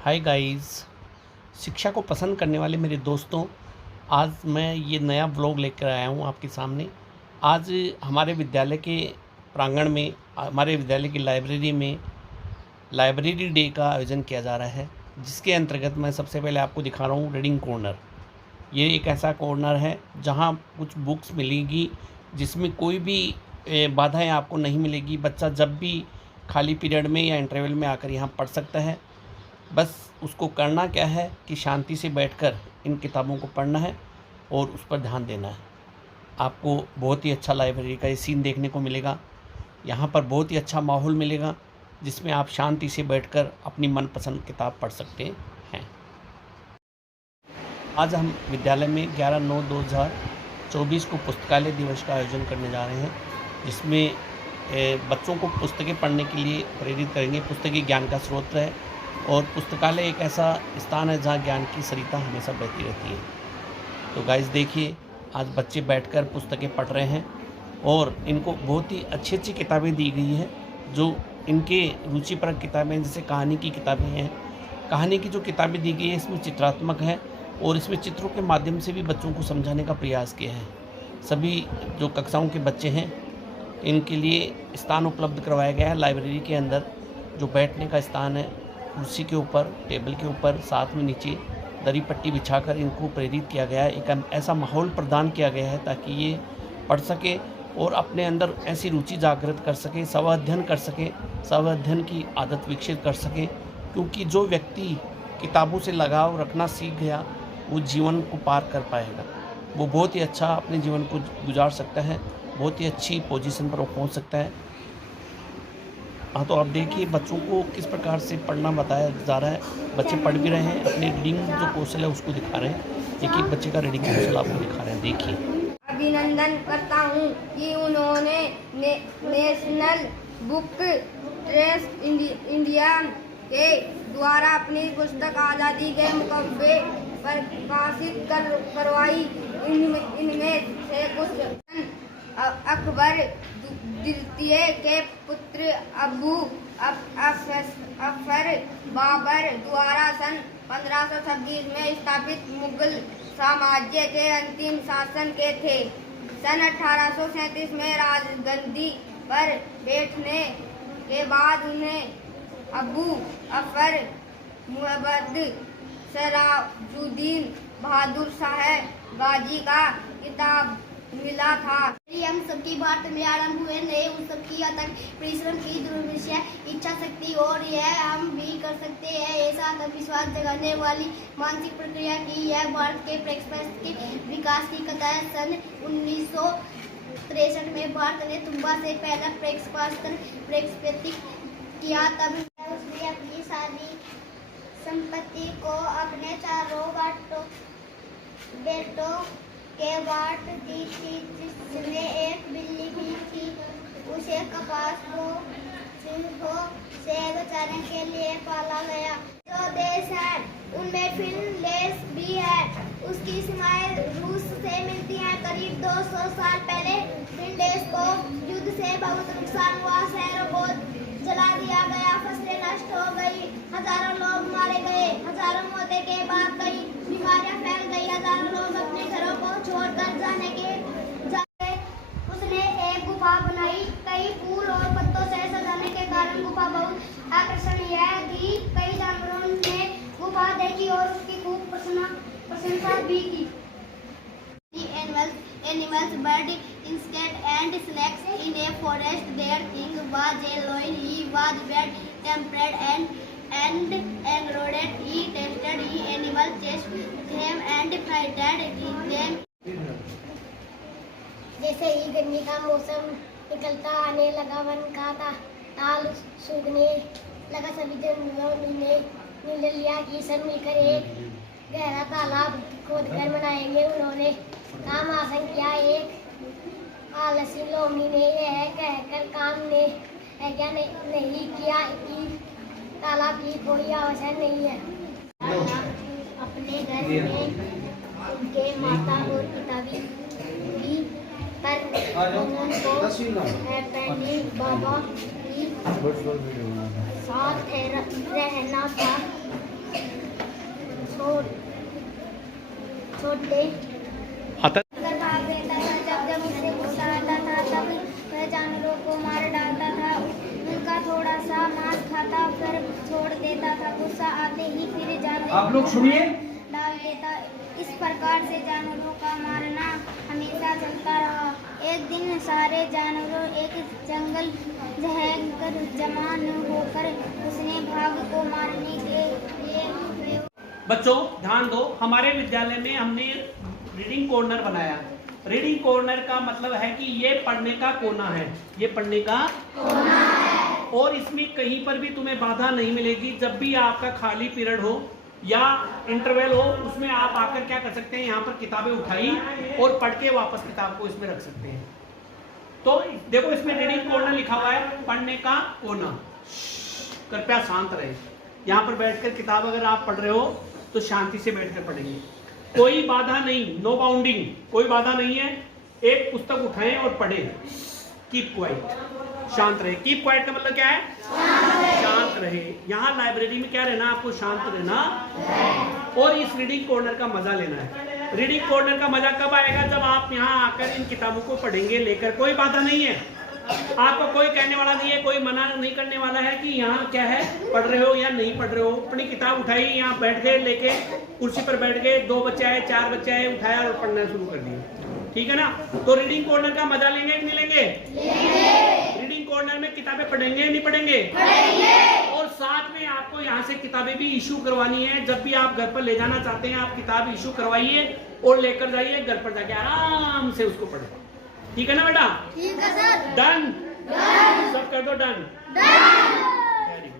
Hi guys. शिक्षा को पसंद करने वाले मेरे दोस्तों, आज मैं ये नया व्लॉग लेकर आया हूँ आपके सामने। आज हमारे विद्यालय के प्रांगण में, हमारे विद्यालय की लाइब्रेरी में लाइब्रेरी डे का आयोजन किया जा रहा है, जिसके अंतर्गत मैं सबसे पहले आपको दिखा रहा हूँ रीडिंग कॉर्नर। ये एक ऐसा कॉर्नर है जहाँ कुछ बुक्स मिलेगी, जिसमें कोई भी बाधाएं आपको नहीं मिलेगी। बच्चा जब भी खाली पीरियड में या इंटरवल में आकर यहाँ पढ़ सकता है। बस उसको करना क्या है कि शांति से बैठकर इन किताबों को पढ़ना है और उस पर ध्यान देना है। आपको बहुत ही अच्छा लाइब्रेरी का ये सीन देखने को मिलेगा। यहाँ पर बहुत ही अच्छा माहौल मिलेगा, जिसमें आप शांति से बैठकर अपनी मनपसंद किताब पढ़ सकते हैं। आज हम विद्यालय में 11/9/2024 को पुस्तकालय दिवस का आयोजन करने जा रहे हैं, जिसमें बच्चों को पुस्तकें पढ़ने के लिए प्रेरित करेंगे। पुस्तकें ज्ञान का स्रोत है और पुस्तकालय एक ऐसा स्थान है जहाँ ज्ञान की सरिता हमेशा बहती रहती है। तो गाइस देखिए, आज बच्चे बैठकर पुस्तकें पढ़ रहे हैं और इनको बहुत ही अच्छी अच्छी किताबें दी गई हैं, जो इनके रुचिपरक किताबें हैं। जैसे कहानी की किताबें हैं। कहानी की जो किताबें दी गई है इसमें चित्रात्मक है और इसमें चित्रों के माध्यम से भी बच्चों को समझाने का प्रयास किया है। सभी जो कक्षाओं के बच्चे हैं, इनके लिए स्थान उपलब्ध करवाया गया है लाइब्रेरी के अंदर। जो बैठने का स्थान है, कुर्सी के ऊपर, टेबल के ऊपर, साथ में नीचे दरी पट्टी बिछाकर इनको प्रेरित किया गया है। एक ऐसा माहौल प्रदान किया गया है ताकि ये पढ़ सके और अपने अंदर ऐसी रुचि जागृत कर सके, स्वाध्ययन कर सके, स्वाध्ययन की आदत विकसित कर सके। क्योंकि जो व्यक्ति किताबों से लगाव रखना सीख गया, वो जीवन को पार कर पाएगा। वो बहुत ही अच्छा अपने जीवन को गुजार सकता है, बहुत ही अच्छी पोजीशन पर वो पहुँच सकता है। हाँ, तो आप देखिए बच्चों को किस प्रकार से पढ़ना बताया जा रहा है। बच्चे पढ़ भी रहे हैं, अपने रीडिंग जो कौशल है उसको दिखा रहे हैं। एक एक बच्चे का रीडिंग कौशल आपको दिखा रहे हैं, देखिए। अभिनंदन करता हूँ कि उन्होंने नेशनल बुक ट्रस्ट इंडिया के द्वारा अपनी पुस्तक आज़ादी के मुकव्वे प्रकाशित करवाई। इनमें से कुछ अकबर द्वितीय के पुत्र अबू अफर बाबर द्वारा सन 1526 में स्थापित मुगल साम्राज्य के अंतिम शासन के थे। सन 1837 में राजगद्दी पर बैठने के बाद उन्हें अबू अफर मुहम्मद सराजुद्दीन बहादुर शाह गाजी का खिताब मिला था। हम सबकी भारत में आरंभ हुए नए उत्सव की अथक परिश्रम की दूरदृष्टि, इच्छा शक्ति और यह हम भी कर सकते हैं ऐसा आत्मविश्वास जगाने वाली मानसिक प्रक्रिया की यह भारत के प्रेक्षक के विकास की कथा है। सन 1963 में भारत ने तुम्बा से पहला प्रक्षेपित किया। तब उसने अपनी सारी संपत्ति को अपने चारों बेटों के बांट दी थी, जिसमें एक बिल्ली भी थी। उसे कपास को से बचाने के लिए पाला गया। जो देश है उनमें फिनलैंड भी है। उसकी सीमाएं रूस से मिलती हैं। करीब 200 साल पहले फिनलैंड को युद्ध से बहुत नुकसान हुआ। शहरों को जला दिया गया, फसलें नष्ट हो गई, हजारों लोग मारे गए। हजारों मौतें के बाद कई बीमारियां फैल गई। हजारों लोग अपने घरों को छोड़कर जाने के उसने एक गुफा बनाई। कई फूल और पत्तों से सजाने के कारण गुफा बहुत आकर्षणीय है कि कई जानवरों ने गुफा देखी और उसकी खूब प्रशंसा भी की। Animals, birds, insects and snakes in a forest. Their king was a lion. He was bad-tempered and angered. He tested the animals, chased them and frightened them. जैसे ही गर्मी का मौसम निकलता आने लगा, वन का ताल सूखने लगा। सभी जानवरों ने निर्णय लिया कि सब मिलकर एक गहरा तालाब खोदकर बनाएंगे। उन्होंने काम आसान किया। एक आलसी लोमड़ी ने यह कहकर काम ने नहीं किया कि तालाब की कोई आवश्यकता नहीं है। अपने घर में उनके माता और पिता भी पर उनको पहले बाबा की साथ रहना था। छोटे आता अगर भाग देता था। जब जब उसे गुस्सा आता था तब वह जानवरों को मार डालता था। उनका थोड़ा सा मांस खाता फिर छोड़ देता था। गुस्सा आते ही फिर जानवर आप लोग सुनिए। डाल देता। इस प्रकार से जानवरों का मारना हमेशा चलता रहा। एक दिन सारे जानवरों एक जंगल जहकर जमा न होकर उसने भाग को मारने के लिए बच्चों ध्यान दो, हमारे विद्यालय में हमने रीडिंग कॉर्नर बनाया। रीडिंग कॉर्नर का मतलब है कि ये पढ़ने का कोना है, ये पढ़ने का कोना है। और इसमें कहीं पर भी तुम्हें बाधा नहीं मिलेगी। जब भी आपका खाली पीरियड हो या इंटरवल हो, उसमें आप आकर क्या कर सकते हैं, यहाँ पर किताबें उठाई और पढ़ के वापस किताब को इसमें रख सकते हैं। तो देखो इसमें रीडिंग कॉर्नर लिखा हुआ है, पढ़ने का कोना। कृपया शांत रहे। यहाँ पर बैठकर किताब अगर आप पढ़ रहे हो तो शांति से बैठकर पढ़ेंगे, कोई बाधा नहीं, नो बाउंडिंग, कोई बाधा नहीं है। एक पुस्तक उठाएं और पढ़ें। कीप क्वाइट, शांत रहे। कीप क्वाइट का मतलब क्या है? शांत रहे। यहाँ लाइब्रेरी में क्या रहना, आपको शांत रहना और इस रीडिंग कॉर्नर का मजा लेना है। रीडिंग कॉर्नर का मजा कब आएगा? जब आप यहाँ आकर इन किताबों को पढ़ेंगे लेकर। कोई बाधा नहीं है, आपको कोई कहने वाला नहीं है, कोई मना नहीं करने वाला है कि यहाँ क्या है, पढ़ रहे हो या नहीं पढ़ रहे हो। अपनी किताब उठाई, यहाँ बैठ गए, लेके कुर्सी पर बैठ गए, 2 बच्चे आए 4 बच्चे आए, उठाया और पढ़ना शुरू कर दिया। ठीक है ना? तो रीडिंग कॉर्नर का मजा लेंगे कि नहीं लेंगे? रीडिंग कॉर्नर में किताबें पढ़ेंगे नहीं पढ़ेंगे? और साथ में आपको यहाँ से किताबें भी इशू करवानी है। जब भी आप घर पर ले जाना चाहते हैं, आप किताब इशू करवाइए और लेकर जाइए, घर पर जाके आराम से उसको पढ़े। ठीक है ना बेटा? ठीक है सर। डन? सब कर दो डन।